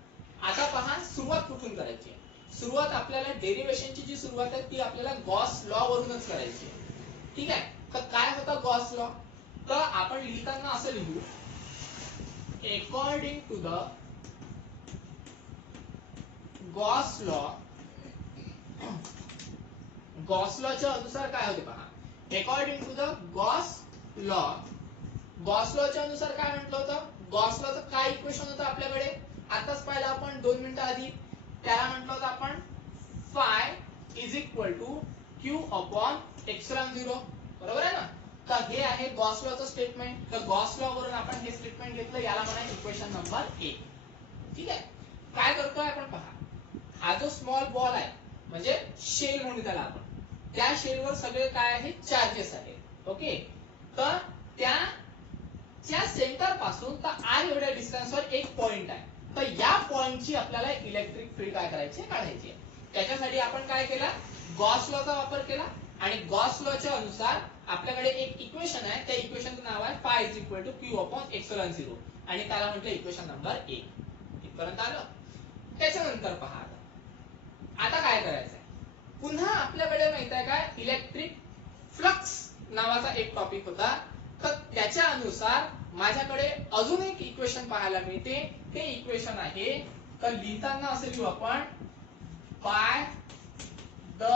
आता पहा सुरुवात कुठून करायची आहे. सुरुवात आपल्याला डेरिवेशनची जी सुरुवात आहे ती आपल्याला गॉस लॉ वरूनच करायची आहे. ठीक आहे, तर काय होता गॉस लॉ, तर आपण लिहिताना असं लिहू according to the Gauss law. Gauss लॉच्या अनुसार काय होते पहा, according to the Gauss law. Gauss लॉच्या अनुसार काय म्हटलं होतं, गॉस लॉचं काय इक्वेशन होतं आपल्याकडे आताच पाहिलं आपण 2 मिनिटं आधी. त्याला म्हटलं होतं आपण phi is equal to Q upon epsilon 0. बरोबर आहे ना. तर हे आहे गॉस लॉचं स्टेटमेंट. तर गॉस लॉ वरून आपण हे स्टेटमेंट घेतलं, याला म्हणा इक्वेशन नंबर 1. ठीक आहे, काय करतोय आपण पहा, हा जो स्मॉल बॉल आहे म्हणजे शेल म्हणू त्याला आपण, त्या शेलवर सगळे काय आहे चार्जेस आहेत. ओके, तर त्या सेंटर पासून तर आर एवढ्या डिस्टन्सवर एक पॉइंट आहे. तर या पॉइंटची आपल्याला इलेक्ट्रिक फील्ड काय करायची काढायची आहे. त्याच्यासाठी आपण काय केला, गॉस लॉचा वापर केला आणि गॉस लॉच्या अनुसार आपल्याकडे एक इक्वेशन आहे, त्या इक्वेशनचं नाव आहे phi is equal to Q upon epsilon 0 आणि त्याला म्हटलं इक्वेशन नंबर 1. इथपर्यंत आलं. त्याच्यानंतर पहा आता काय करायचंय, पुन्हा आपल्याकडे माहित आहे का इलेक्ट्रिक फ्लक्स नावाचा एक टॉपिक होता. तर त्याच्या अनुसार माझ्याकडे अजून एक इक्वेशन पाहायला मिळते. ते इक्वेशन आहे, तर लिहिताना असं लिहू आपण बाय द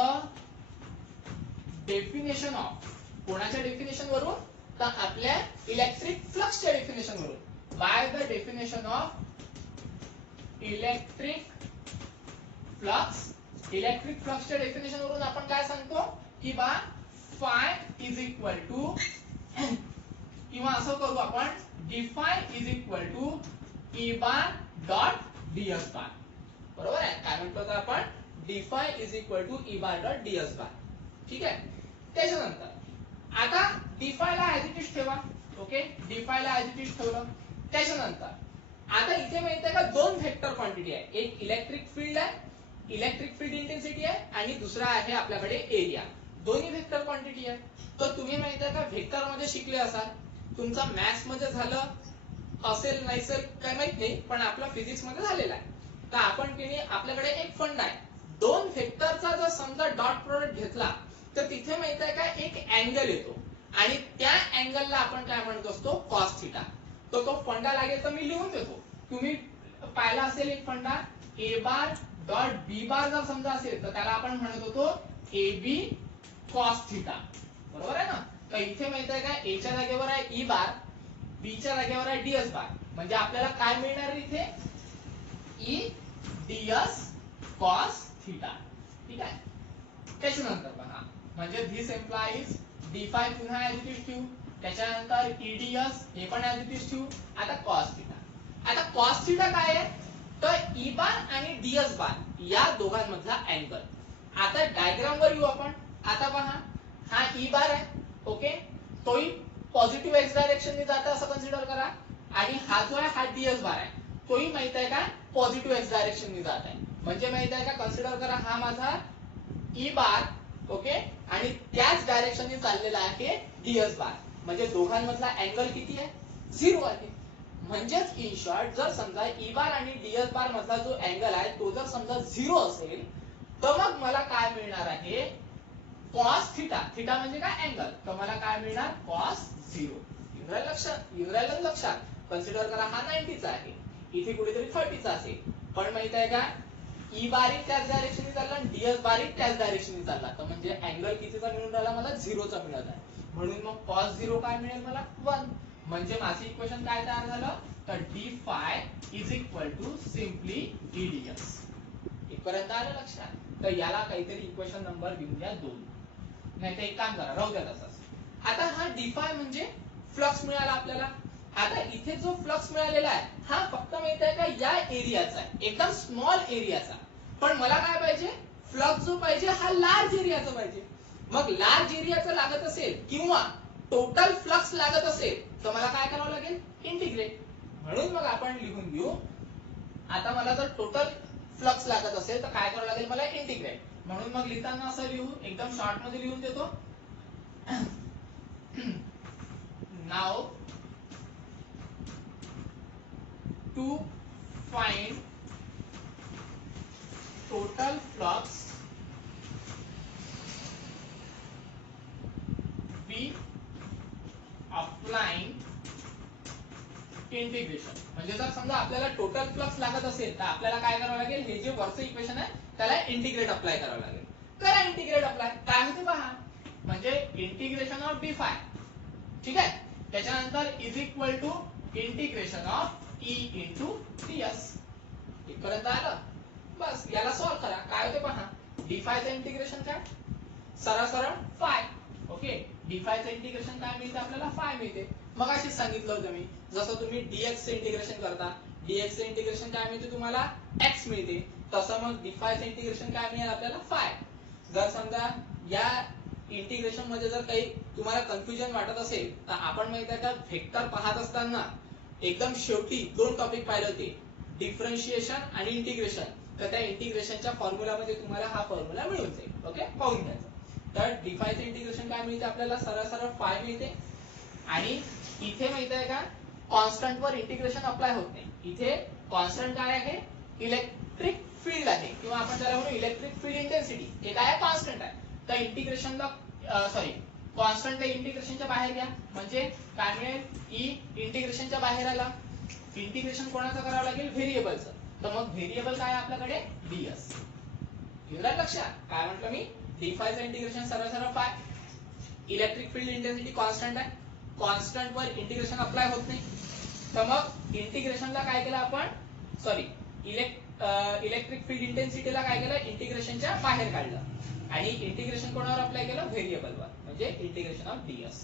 डेफिनेशन ऑफ, कोणाच्या डेफिनेशन वरून, तर आपल्या इलेक्ट्रिक फ्लक्सच्या डेफिनेशन वरून. By the definition of electric flux. Electric फ्लक्सच्या डेफिनेशन वरून आपण काय सांगतो की बा फाय इज इक्वल टू, किंवा असं करू आपण D phi is equal to E bar dot DS bar. बरोबर आहे, काय म्हणतो आपण D phi is equal to E bar dot DS bar. ठीक आहे, त्याच्यानंतर आता डिफाय ला ऍज इट इज ठेवा. ओके, डिफाय ला ऍज इट इज ठेवलं. त्याच्यानंतर आता इथे माहिती आहे का दोन व्हेक्टर क्वांटिटी आहे. एक इलेक्ट्रिक फील्ड आहे, इलेक्ट्रिक फील्ड इंटेन्सिटी आहे, आणि दुसरा आहे आपल्याकडे एरिया. दोन्ही व्हेक्टर क्वांटिटी आहे. तर तुम्ही माहिती आहे का व्हेक्टर मध्ये शिकले असाल, तुमचा मॅथ्स मध्ये झालं असेल नसेल काय माहित नाही, पण आपला फिजिक्स मध्ये झालेला आहे. तर आपण की नाही आपल्याकडे एक फंड आहे, दोन व्हेक्टरचा जर समजा डॉट प्रोडक्ट घेतला तर तिथे माहित आहे का एक अँगल येतो, आणि त्या अँगलला आपण काय म्हणत असतो, कॉस थिटा. तर तो फंडा लागेल तर मी लिहून देतो. तुम्ही पाहिला असेल एक फंडा ए बार डॉट बी बार जर समजा असेल तर त्याला आपण म्हणत होतो ए बी कॉस थिटा. बरोबर आहे ना. तर इथे माहित आहे का ए च्या जागेवर आहे ई बार, बी च्या जागेवर आहे डीएस बार. म्हणजे आपल्याला काय मिळणार इथे, ई डीएस कॉस थिटा. ठीक आहे. त्याच्यानंतर पहा, म्हणजे धिस एम्प्लाइज डी फाय पुन्हा ऍज इट इज ठेवू. त्याच्यानंतर ईडीएस हे पण ऍज इट इज ठेवू. आता कॉस थिटा. आता कॉस थिटा काय आहे, तर ई बार आणि डीएस बार या दोघांमधला अँगल. आता डायग्राम वर येऊ आपण. आता पहा, हा ई बार आहे. ओके, तोही पॉझिटिव्ह एक्स डायरेक्शन ने जात असं कन्सिडर करा, आणि हा जो आहे हा डीएस बार आहे, तोही माहित आहे का पॉझिटिव्ह एक्स डायरेक्शन ने जात आहे. म्हणजे माहित आहे का, कन्सिडर करा हा माझा ई बार. ओके, आणि त्याच डायरेक्शनने चाललेला आहे डीएस बार. म्हणजे दोघांमधला अँगल किती आहे, 0 आहे. म्हणजेच इन शॉर्ट जर समजा ई बार आणि डीएस बार मधला जो अँगल आहे तो जर समजा 0 असेल तर मग मला काय मिळणार आहे, कॉस थिटा. थिटा म्हणजे काय, अँगल. तर मला काय मिळणार, कॉस 0. युरायला लक्षात कन्सिडर करा हा 90 चा आहे, इथे कुठेतरी 30 चा असेल. पण माहित आहे का ई बारीक त्याच डायरेक्शनने चालला आणि डीएस बारीक त्याच डायरेक्शनने चालला, तर म्हणजे अँगल कितीचा मिळून राहिला मला, 0 चा मिळत आहे. म्हणून मग cos 0 काय मिळेल मला, 1. म्हणजे माझे इक्वेशन काय तयार झालं, तर D phi is equal to simply E D S. इथपर्यंत आलं लक्षात. तर याला काहीतरी इक्वेशन नंबर घेऊन द्या 2, नाही तर एक काम करा राहू द्या तसंच. आता हा डी फाय म्हणजे फ्लक्स मिळाला आपल्याला. आता इथे जो फ्लक्स मिळालेला आहे हा फक्त माहित आहे का या एरियाचा आहे, एकदम स्मॉल एरियाचा. पण मला काय पाहिजे, फ्लक्स जो पाहिजे हा लार्ज एरियाचा पाहिजे. मग लार्ज एरियाचा लागत असेल किंवा टोटल फ्लक्स लागत असेल तर मला काय करावं लागेल, इंटिग्रेट. म्हणून मग आपण लिहून घेऊ, आता मला जर टोटल फ्लक्स लागत असेल तर काय करावं लागेल, मला इंटिग्रेट. म्हणून मग लिहिताना असं लिहू, एकदम शॉर्ट मध्ये लिहून देतो. Now to find total flux we applying integration. म्हणजे जर समजा आपल्याला टोटल फ्लक्स लागत असेल तर आपल्याला काय करावं लागेल, हे जे वरचं इक्वेशन आहे त्याला इंटिग्रेट अप्लाय करावं लागेल. करा इंटिग्रेट अप्लाय, काय होते पहा. म्हणजे इंटिग्रेशन ऑफ डी फाय, ठीक आहे. त्याच्यानंतर is equal to integration of E into DS. इथपर्यंत आलं. बस याला सॉल्व करा, काय होते पहा. डी फायचं इंटिग्रेशन काय, सरळ फाय. ओके, डी फायचं इंटिग्रेशन काय मिळते आपल्याला, फाय मिळते. मग अशीच सांगितलं होतं मी, जसं तुम्ही डीएक्स चे इंटिग्रेशन करता, डीएक्स चे इंटिग्रेशन काय मिळते तुम्हाला, एक्स मिळते. तसं मग डी फायचं इंटिग्रेशन काय मिळेल आपल्याला, फाय. जर समजा या इंटिग्रेशन मध्ये जर काही तुम्हाला कन्फ्युजन वाटत असेल तर आपण माहित आहे का व्हेक्टर पाहत असताना एकदम शेवटी 2 टॉपिक पाहिले होते, डिफरन्शिएशन आणि इंटिग्रेशन. तर त्या इंटिग्रेशनच्या फॉर्म्युला मध्ये तुम्हाला हा फॉर्म्युला मिळून जाईल. ओके, पाहून घ्यायचं. तर डी फायचं इंटिग्रेशन काय मिळते आपल्याला, सरळ फाय मिळते. आणि इथे माहित आहे का कॉन्स्टंट वर इंटिग्रेशन अप्लाय होत नाही. इथे कॉन्स्टंट काय आहे, इलेक्ट्रिक फील्ड आहे, किंवा आपण त्याला म्हणू इलेक्ट्रिक फील्ड इंटेन्सिटी. हे काय कॉन्स्टंट आहे. तर इंटिग्रेशनला सॉरी कॉन्स्टंट इंटिग्रेशनच्या बाहेर घ्या, म्हणजे काय मिळेल, ई इंटिग्रेशनच्या बाहेर आला. इंटिग्रेशन कोणाचं करावं लागेल, व्हेरिएबलचं. तर मग व्हेरिएबल काय आहे आपल्याकडे, डीएस. लक्षात काय म्हटलं मी, डी फायचं इंटिग्रेशन सरळ five. Electric field intensity constant आहे, कॉन्स्टंट वर इंटिग्रेशन अप्लाय होत नाही. तर मग इंटिग्रेशनला काय केलं आपण, सॉरी इलेक्ट्रिक फील्ड इंटेन्सिटीला काय केलं, इंटिग्रेशनच्या बाहेर काढलं. आणि इंटिग्रेशन कोणावर अप्लाय केलं, व्हेरिएबलवर, म्हणजे इंटिग्रेशन ऑफ डीएस.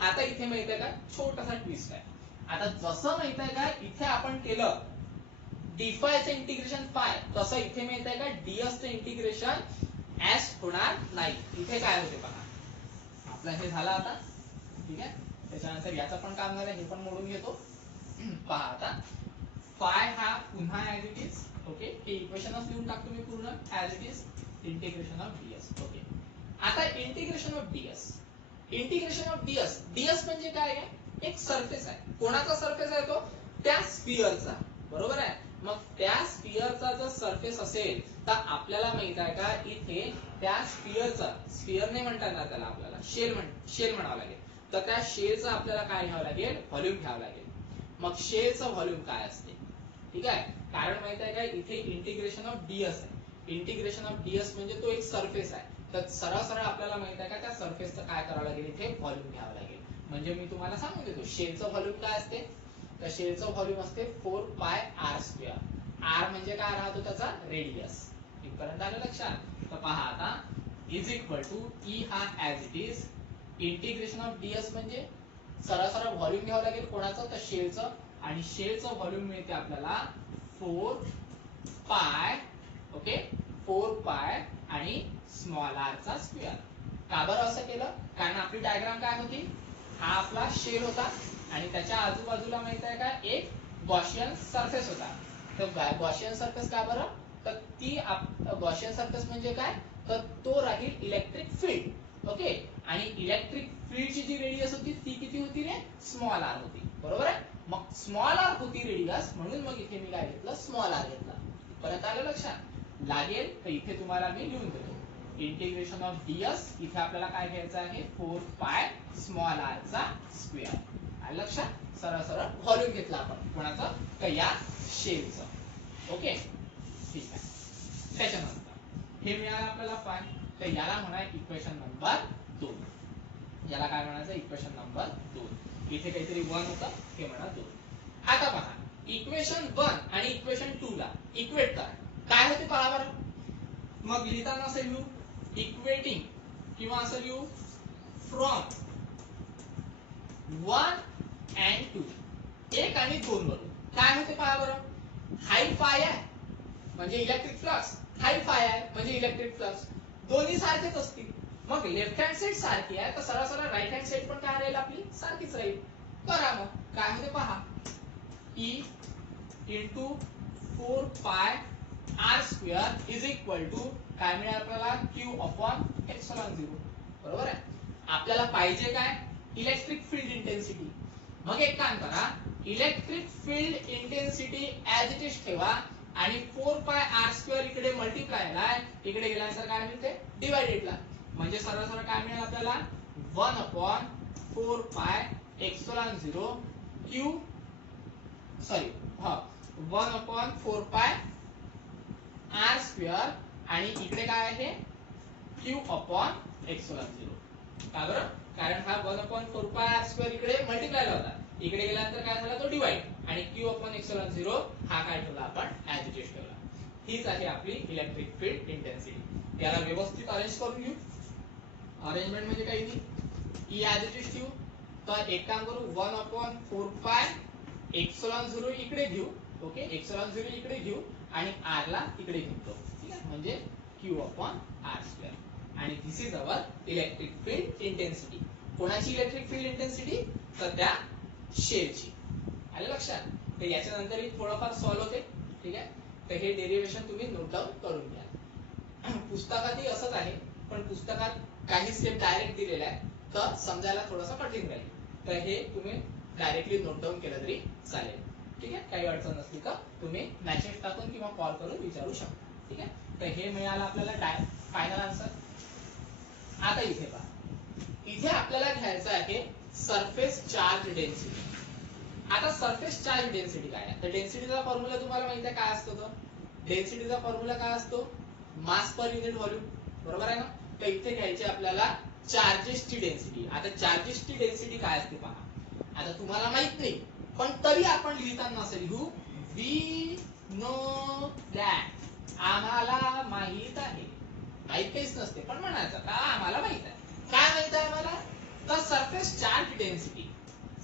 आता इथे माहित आहे का छोटासा ट्विस्ट आहे. आता जसं माहित आहे का इथे आपण केलं डी फायचं इंटिग्रेशन फाय, तसं इथे माहित आहे का डीएसचं इंटिग्रेशन एस होणार नाही. इथे काय होते पहा, आपला हे झाला आता, ठीक आहे. त्याच्यानंतर याचं पण काम झालं, हे पण मोडून घेतो. पहा आता फाय हा पुन्हा ऍज इट इज, ओके. हे इक्वेशनच लिहून टाकतो मी पूर्ण as it is, integration of DS, okay. आता integration of DS, integration of DS, DS म्हणजे काय आहे? एक सरफेस आहे. कोणाचा सरफेस आहे तो? त्या स्फिअरचा, बरोबर आहे. मग त्या स्फिअरचा जर सरफेस असेल तर आपल्याला माहित आहे का, इथे त्या स्फिअरचा, स्फिअर नाही म्हणता येणार त्याला, आपल्याला शेल म्हणावं लागेल. तर त्या शेलचा आपल्याला काय घ्यावं लागेल? व्हॉल्यूम घ्यावं लागेल. मग शेलचं व्हॉल्यूम काय असते? ठीक आहे. कारण माहित आहे का, इथे इंटिग्रेशन ऑफ डीएस आहे. इंटिग्रेशन ऑफ डीएस म्हणजे तो एक सरफेस आहे. तर सरळ सरळ आपल्याला माहित आहे का, त्या सरफेसचं काय करावं लागेल? इथे व्हॉल्यूम घ्यावं लागेल. म्हणजे मी तुम्हाला सांगून देतो, शेलचं व्हॉल्यूम काय असते? तर शेलचं व्हॉल्यूम असते 4 पाय आर स्क्वेअर. आर म्हणजे काय राहतो? त्याचा रेडियस. इथपर्यंत आलं लक्षात? तर पहा आता, इज इक्वल टू ई हा as it is, integration of DS म्हणजे सरळ सरळ व्हॉल्यूम घ्यावं लागेल. कोणाचं? तर शेलचं. आणि शेलचं व्हॉल्यूम मिळते आपल्याला 4 पाय, ओके, 4 पाय आणि स्मॉल आर चा स्क्वेअर. का बरं असं केलं? कारण आपली डायग्राम काय होती? हा आपला शेल होता आणि त्याच्या आजूबाजूला माहित आहे का, एक गॉशियन सरफेस होता. तर गॉशियन सरफेस का बरं? तर ती गॉशियन सरफेस म्हणजे काय? तर तो राहील इलेक्ट्रिक फील्ड, ओके. आणि इलेक्ट्रिक फील्डची जी रेडियस होती ती किती होती रे? स्मॉल आर होती, बरोबर आहे. मग स्मॉल आर होती रेडियस, म्हणून मग इथे मी काय घेतलं? स्मॉल आर घेतला. परत आलं लक्षात? लागेल तर इथे तुम्हाला मी लिहून देतो, इंटिग्रेशन ऑफ डीएस, इथे आपल्याला काय घ्यायचं आहे? 4 पाय स्मॉल आर चा स्क्वेअर. आलं लक्षात? सरळ सरळ व्हॉल्यूम घेतला आपण. कोणाचं? तर या शेलचं, ओके, ठीक आहे. त्याच्यानंतर हे मिळालं आपल्याला फाय, तर याला म्हणा इक्वेशन नंबर 2. याला काय म्हणायचं? Equation number 2. इथे काहीतरी 1 होतं, हे म्हणा 2. आता पहा, इक्वेशन 1 आणि इक्वेशन 2 ला इक्वेट करा. काय होते पहा बरं. मग लिहिताना असं लिहू, इक्वेटिंग, किंवा असं लिहू, फ्रॉम 1 and 2, 1 आणि 2 वरून काय होते पहा बरं. हाई फाय आहे म्हणजे इलेक्ट्रिक फ्लक्स, हाई फाय आहे म्हणजे इलेक्ट्रिक फ्लक्स, दोन्ही सारखेच असतील. मग लेफ्ट हँड साइड सारखी आहे, तर सरळ सरळ राईट हँड साइड पण काय राहील? आपली सारखीच राहील. करा मग. काय होते पहा, E into 4 pi R square is equal to काय मिळेल आपल्याला? क्यू अपॉन एप्सिलॉन 0, बरोबर आहे. आपल्याला पाहिजे काय? Electric field intensity. मग एक काम करा, electric field intensity as it is ठेवा आणि 4 पाय आर स्क्वेअर इकडे मल्टिप्लाय ला, इकडे गेल्यानंतर काय मिळते? डिवाइडेड ला. म्हणजे सरळ सरळ काय मिळेल आपल्याला? 1 upon 4 pi epsilon 0 Q, sorry, हा 1 अपॉन 4 पाय आर स्क्वेअर आणि इकडे काय आहे? Q upon epsilon 0. का बरं? कारण हा 1 अपॉन 4 पाय आर स्क्वेअर इकडे मल्टिप्लाय ला होता, इकडे गेल्यानंतर काय झाला? तो डिवाइड. आणि क्यू अपॉन एप्सिलॉन 0 हा काय ठेवला आपण? ऍज इट इज ठेवला. हीच आहे आपली इलेक्ट्रिक फील्ड इंटेन्सिटी. याला व्यवस्थित अरेंज करून घेऊ. अरेंजमेंट म्हणजे काही नाही, ई ऍज इट इज ठेवू. तर एक काम करू, 1 अपॉन 4 पाय एप्सिलॉन 0 इकडे घेऊ, ओके, एप्सिलॉन 0 इकडे घेऊ आणि आर ला इकडे घेतो, ठीक आहे. म्हणजे क्यू अपॉन आर स्क्वेअर. आणि this is our electric field intensity. कोणाची इलेक्ट्रिक फील्ड इंटेन्सिटी? तर त्या शेलची. आलं लक्षात? तर याच्यानंतर थोडंफार सॉल्व्ह होते, ठीक आहे. तर हे डेरिव्हेशन तुम्ही नोट डाऊन करून घ्या. पुस्तकातही असंच आहे, पण पुस्तकात काही स्टेप डायरेक्ट दिलेल्या आहेत, तर समजायला थोडंसं कठीण राहील. तर हे तुम्ही डायरेक्टली नोट डाऊन केलं तरी चालेल, ठीक आहे. काही अडचण नसली तर तुम्ही मेसेज टाकून किंवा कॉल करून विचारू शकता, ठीक आहे. तर हे मिळालं आपल्याला फायनल आन्सर. आता इथे पहा, इथे आपल्याला घ्यायचं आहे सरफेस चार्ज डेन्सिटी. आता सरफेस चार्ज डेन्सिटी काय आहे? तर डेन्सिटीचा फॉर्म्युला तुम्हाला माहिती आहे काय असतो? तो डेन्सिटीचा फॉर्म्युला काय असतो? मास पर युनिट व्हॉल्यूम, बरोबर आहे ना. तर इथे घ्यायची आपल्याला चार्जेसची डेन्सिटी. आता चार्जेसची डेन्सिटी काय असते पहा. आता तुम्हाला माहित नाही, पण तरी आपण लिहिताना असं लिहू, वी नो दॅट, आम्हाला माहित आहे. माहित काहीच नसते, पण म्हणायचं का आम्हाला माहित आहे. काय माहित आहे आम्हाला? तर surface charge density,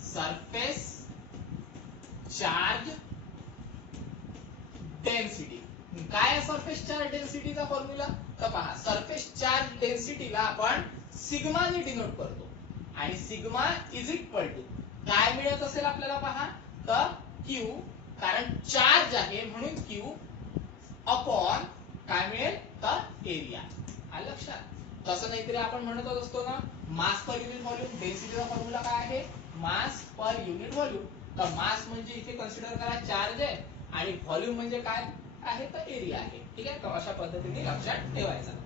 surface charge density काय आहे? सरफेस चार्ज डेन्सिटीचा फॉर्म्युला तर पहा, सरफेस चार्ज डेन्सिटीला आपण सिग्माने डिनोट करतो. आणि सिग्मा इज इक्वल टू काय मिळत असेल आपल्याला पहा तर क्यू, कारण चार्ज आहे म्हणून क्यू अपॉन काय मिळेल तर एरिया. आलं लक्षात. तसं नाहीतरी आपण म्हणतच असतो ना मास पर युनिट व्हॉल्यूम, डेन्सिटीचा फॉर्म्युला काय आहे मास पर युनिट व्हॉल्यूम. तर मास म्हणजे इथे कन्सिडर करा चार्ज आहे आणि व्हॉल्यूम म्हणजे काय आहे तर एरिया आहे. ठीक आहे. तर अशा पद्धतीने लक्षात ठेवायचं.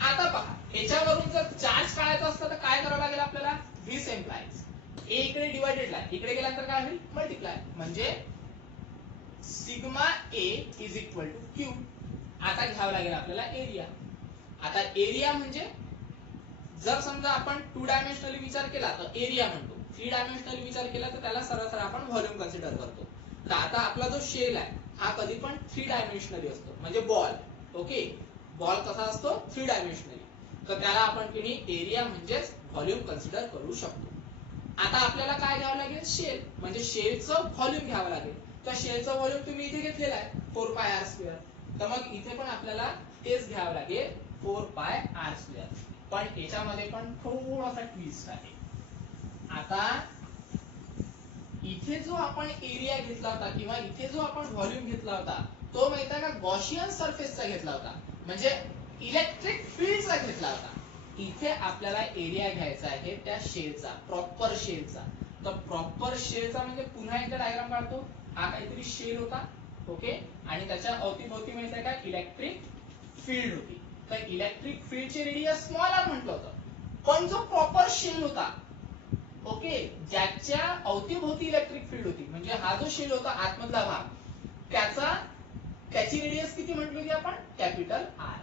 आता पहा याच्यावरून जर चार्ज काढायचा असतं तर काय करावं लागेल आपल्याला दिस एम्प्लाइज ए इकडे डिवाइडेडला इकडे गेल्यानंतर काय होईल मल्टिप्लाय म्हणजे sigma A is equal to Q. आता घ्यावं लागेल आपल्याला एरिया. आता एरिया म्हणजे जर समजा आपण 2 डायमेन्शनली विचार केला तर एरिया म्हणतो, 3 डायमेन्शनली विचार केला तर त्याला सरळ सरळ आपण व्हॉल्यूम कन्सिडर करतो. तर आता आपला जो शेल आहे हा कधी पण 3 डायमेन्शनली असतो म्हणजे बॉल. ओके. बॉल कसा असतो 3 डायमेन्शनली. तर त्याला आपण किनी एरिया म्हणजेच व्हॉल्यूम कन्सिडर करू शकतो. आता आपल्याला काय घ्यावं लागेल शेल म्हणजे शेलचं व्हॉल्यूम घ्यावं लागेल. तर शेलचं व्हॉल्यूम तुम्ही इथे घेतलेलं आहे 4 पाय आर स्क्वेअर. तर मग इथे पण आपल्याला तेच घ्यावं लागेल 4 पाय आर स्क्वेअर. पण याच्यामध्ये पण थोडासा ट्विस्ट आहे. आता इथे जो आपण एरिया घेतला होता किंवा इथे जो आपण व्हॉल्यूम घेतला होता तो माहिती आहे का गॉशियन सरफेसचा घेतला होता म्हणजे इलेक्ट्रिक फील्डचा घेतला होता. इथे आपल्याला एरिया घ्यायचा आहे त्या शेलचा, प्रॉपर शेलचा. तर प्रॉपर शेलचा म्हणजे पुन्हा एकदा डायग्राम काढतो. हा काहीतरी शेल होता. ओके. आणि त्याच्या अवतीभोवती माहिती आहे का इलेक्ट्रिक फील्ड होती. तर इलेक्ट्रिक फील्डचे रेडियस स्मॉल आर म्हटलं होतं. पण जो प्रॉपर शेल होता ओके ज्याच्या अवतीभोवती इलेक्ट्रिक फील्ड होती म्हणजे हा जो शेल होता आतमधला भाग त्याची रेडियस किती म्हटली होती आपण कॅपिटल आर.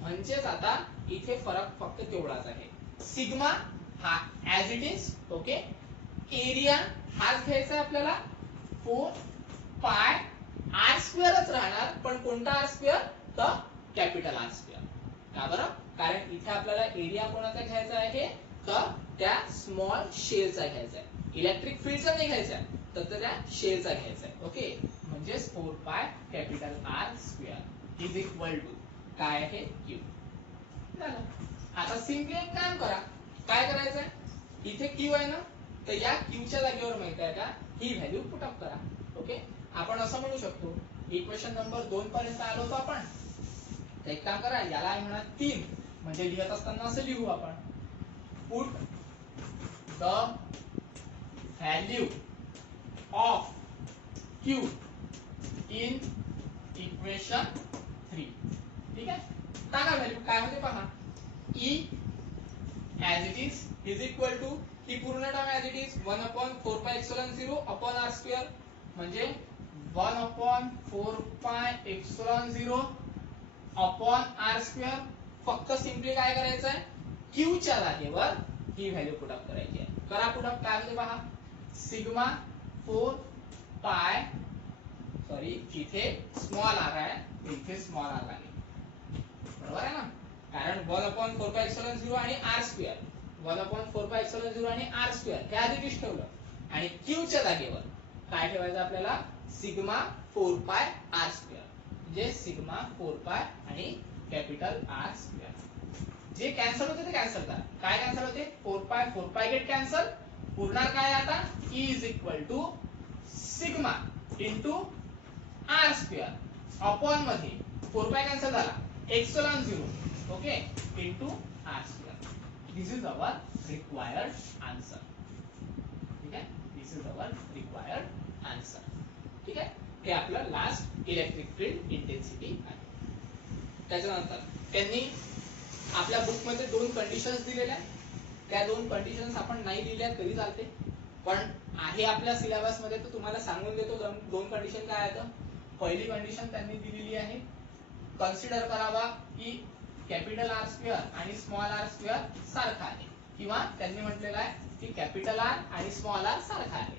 म्हणजेच आता इथे फरक फक्त तेवढाच आहे. सिग्मा हा as it is. Okay. Area हाच घ्यायचा आहे आपल्याला 4 पाय आर स्क्वेअरच राहणार पण कोणता आर स्क्वेअर तर कॅपिटल आर स्क्वेअर. का बरं कारण इथे आपल्याला एरिया कोणाचा घ्यायचा आहे तर त्या स्मॉल शेलचा घ्यायचा आहे. इलेक्ट्रिक फील्डचा नाही घ्यायचा आहे तर त्या शेलचा घ्यायचा आहे. ओके. म्हणजे 4 pi capital R square is equal to काय आहे क्यू. झालं. आता सिंपली एक काम करा. काय करायचंय इथे क्यू आहे ना तर या क्यूच्या जागेवर माहिती आहे का ही व्हॅल्यू पुट अप करा. ओके. आपण असं म्हणू शकतो इक्वेशन नंबर 2 पर्यंत आलो होतो आपण. तर एक काम करा याला म्हणा 3 म्हणजे लिहित असताना असं लिहू आपण put the value of Q in equation 3. ठीक आहे. टाका व्हॅल्यू काय होते पहा E as it is equal to ही पूर्ण term as it is 1 upon 4 pi epsilon 0 upon R square म्हणजे 1 upon 4 pi epsilon 0 upon R square. फक्त सिंपली काय करायचं आहे क्यू च्या जागेवर ही व्हॅल्यू पुट अप करायची आहे. करा पुट अप काय होते पहा सिग्मा 4 पाय सॉरी इथे स्मॉल आर आहे इथे स्मॉल आर आहे. बरोबर आहे ना कारण 1 अपॉन 4 पाय एप्सिलॉन 0 आणि R square 1 upon 4 pi epsilon 0 आणि आर स्क्वेअर हे आधीच ठेवलं आणि क्यू च्या जागेवर काय ठेवायचं आपल्याला सिग्मा 4 पाय आर स्क्वेअर म्हणजे सिग्मा 4 पाय आणि कॅपिटल आर स्क्वेअर. जे कॅन्सल होते ते कॅन्सल करा. काय कॅन्सल होते 4 पाय गेट कॅन्सल. उरणार काय आता E is equal to sigma into R square upon मध्ये 4 पाय कॅन्सल झाला epsilon 0 okay into R square. This is our required answer. ठीक आहे. This is our required answer. ठीक आहे. हे आपलं लास्ट इलेक्ट्रिक फील्ड इंटेन्सिटी आहे. त्याच्यानंतर त्यांनी आपल्या बुक मध्ये 2 कंडिशन्स दिलेल्या आहेत. त्या 2 कंडिशन्स आपण नाही लिहिल्या तरी चालते पण आहे आपल्या सिलेबस मध्ये तर तुम्हाला सांगून देतो 2 कंडिशन काय आहेत. पहिली कंडिशन त्यांनी दिलेली आहे कन्सिडर करावा की कॅपिटल आर स्क्वेअर आणि स्मॉल आर स्क्वेअर सारखा आहे किंवा त्यांनी म्हटलेलं आहे की कॅपिटल आर आणि स्मॉल आर सारखा आहे.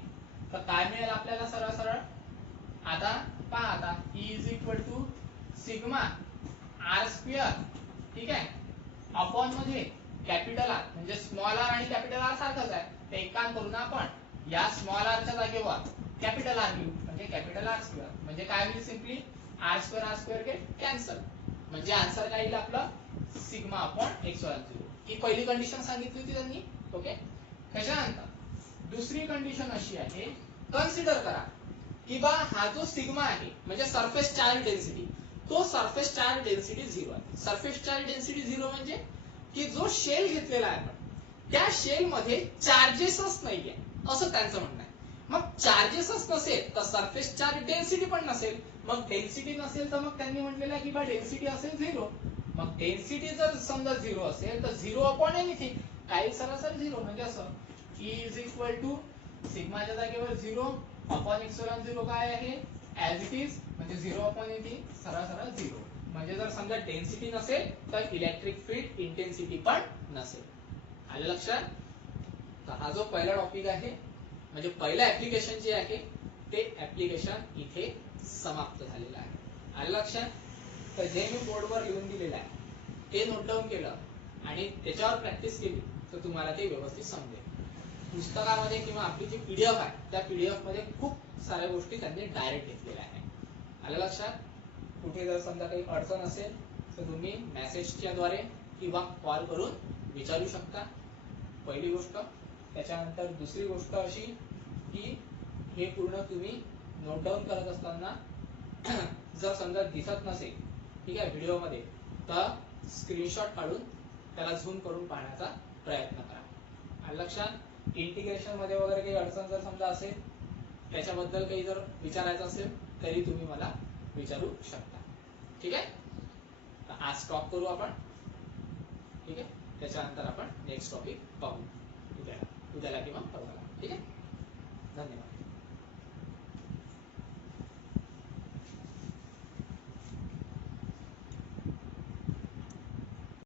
तर काय मिळेल आपल्याला सरळ सरळ आता पहा आता E is equal to sigma R square. ठीक आहे. अपॉन मध्ये कॅपिटल आर म्हणजे स्मॉल आर आणि कॅपिटल आर सारखंच आहे. तर एक काम करू ना आपण या स्मॉल आर च्या जागेवर कॅपिटल आर घेऊ म्हणजे कॅपिटल आर स्क्वेअर म्हणजे काय होईल simply R square get cancel म्हणजे आन्सर काय येईल आपलं सिग्मा अपॉन एप्सिलॉन 0. ही पहिली कंडिशन सांगितली होती त्यांनी. ओके. त्याच्यानंतर दुसरी कंडिशन अशी आहे, कन्सिडर करा की बा हा जो सिग्मा आहे म्हणजे सरफेस चार्ज डेन्सिटी, तो सरफेस चार्ज डेन्सिटी 0 आहे. सरफेस चार्ज डेन्सिटी 0 म्हणजे की जो शेल घेतलेला आहे आपण त्या शेल मध्ये चार्जेसच नाहीये असं त्यांचं म्हणणं आहे. मग चार्जेसच नसेल तर सरफेस चार्ज डेन्सिटी पण नसेल. मग डेन्सिटी नसेल तर मग त्यांनी म्हटलेलं आहे की बा डेन्सिटी असेल 0. मग डेन्सिटी जर समजा 0 असेल तर 0 अपॉन एनिथिंग, काही सरासरी 0 म्हणजे असं E इज इक्वल टू सिग्माच्या जागेवर 0 अपॉन एप्सिलॉन 0 काय आहे ऍज इट इज म्हणजे 0 अपॉन एनिथिंग सरळ 0. म्हणजे जर समजा डेन्सिटी नसेल तर इलेक्ट्रिक फील्ड इंटेन्सिटी पण नसेल. आलं लक्षात? तर हा जो पहिला टॉपिक आहे म्हणजे पहिलं ऍप्लिकेशन जे आहे ते ऍप्लिकेशन इथे समाप्त झालेलं आहे. आलं लक्षात? तर जे मी बोर्डवर लिहून दिलेलं आहे ते नोट डाऊन केलं आणि त्याच्यावर प्रॅक्टिस केली तर तुम्हाला ते व्यवस्थित समजेल. पुस्तकामध्ये किंवा आपली जी पीडीएफ आहे त्या पीडीएफ मध्ये खूप साऱ्या गोष्टी त्यांनी डायरेक्ट घेतलेल्या आहेत. आलं लक्षात? कुठे जर समजा काही अडचण असेल तर तुम्ही मेसेजच्या द्वारे किंवा कॉल करून विचारू शकता. पहिली गोष्ट. त्याच्यानंतर दुसरी गोष्ट अशी की हे पूर्ण तुम्ही नोट डाऊन करत असताना जर समजा दिसत नसेल ठीक आहे व्हिडिओ मध्ये तर स्क्रीनशॉट काढून त्याला झूम करून पाहण्याचा प्रयत्न करा. आलं लक्षात? इंटिग्रेशन मध्ये वगैरे काही अडचण जर समजा असेल त्याच्याबद्दल काही जर विचारायचं असेल तरी तुम्ही मला विचारू शकता. ठीक आहे? तर आज स्टॉप करू आपण. ठीक आहे? त्याच्यानंतर आपण नेक्स्ट टॉपिक पाहू उद्याला किंवा परवाला. ठीक आहे?